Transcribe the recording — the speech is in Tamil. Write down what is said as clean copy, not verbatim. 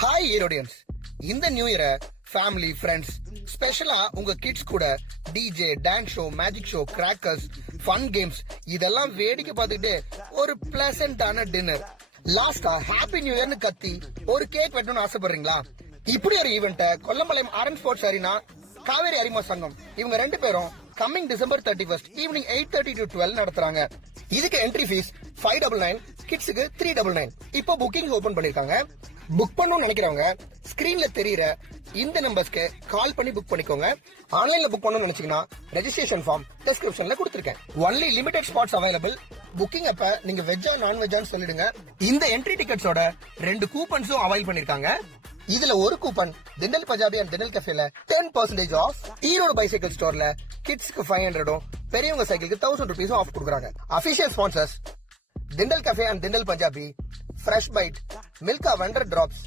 ஹாய் ஈரோடியன்ஸ், இந்த நியூ இயரை ஃபேமிலி ஃப்ரெண்ட்ஸ் ஸ்பெஷலா உங்க கிட்ஸ் கூட DJ, dance show, magic show, crackers, fun games இதெல்லாம் வேடிக்கை பார்த்துக்கிட்டு ஒரு பிளசன்டான டின்னர், லாஸ்டா ஹாப்பி நியூ இயர்னு கத்தி ஒரு கேக் வெட்டணும்னு ஆசைப்படுறீங்களா? இப்படி ஒரு ஈவெண்ட்டை கொல்லம்பாளையம் ஆரன் ஸ்போர்ட்ஸ் அரினா காவேரி அரிமா சங்கம் இவங்க ரெண்டு பேரும் கம்மிங் December 31 ஈவினிங் 8:30 to 12 நடத்துறாங்க. இதுக்கு என்ட்ரி ஃபீஸ் 599, கிட்ஸுக்கு 399. இப்போ புக்கிங் ஓபன் பண்ணிருக்காங்க. புக் பண்ணணும்னு நினைக்கிறவங்க ஸ்கிரீன்ல தெரியற இந்த நம்பர்ஸ்க்கு கால் பண்ணி புக் பண்ணிக்கோங்க. ஆன்லைன்ல புக் பண்ணணும்னு நினைச்சீங்கன்னா ரெஜிஸ்ட்ரேஷன் ஃபார்ம் டிஸ்கிரிப்ஷன்ல கொடுத்திருக்கேன். Only limited spots available. Booking அப்ப நீங்க வெஜ்ஜா நான்வெஜ்ஜான்னு சொல்லிடுங்க. இந்த என்ட்ரி டிக்கெட்ஸோட 2 கூப்பன்ஸும் அவைல் பண்ணிருக்காங்க. இதுல ஒரு கூப்பன் திண்டல் பஞ்சாபி அண்ட் திண்டல் கஃபேல 10% ஆஃப், ஈரோடு பைசைக்கிள் ஸ்டோர்ல கிட்ஸ்க்கு 500, பெரியவங்க சைக்கிளுக்கு 1000 rupees ஆஃப் கொடுக்குறாங்க. Official sponsors Thindal cafe and Thindal Punjabi, fresh bite, Milka 100 drops,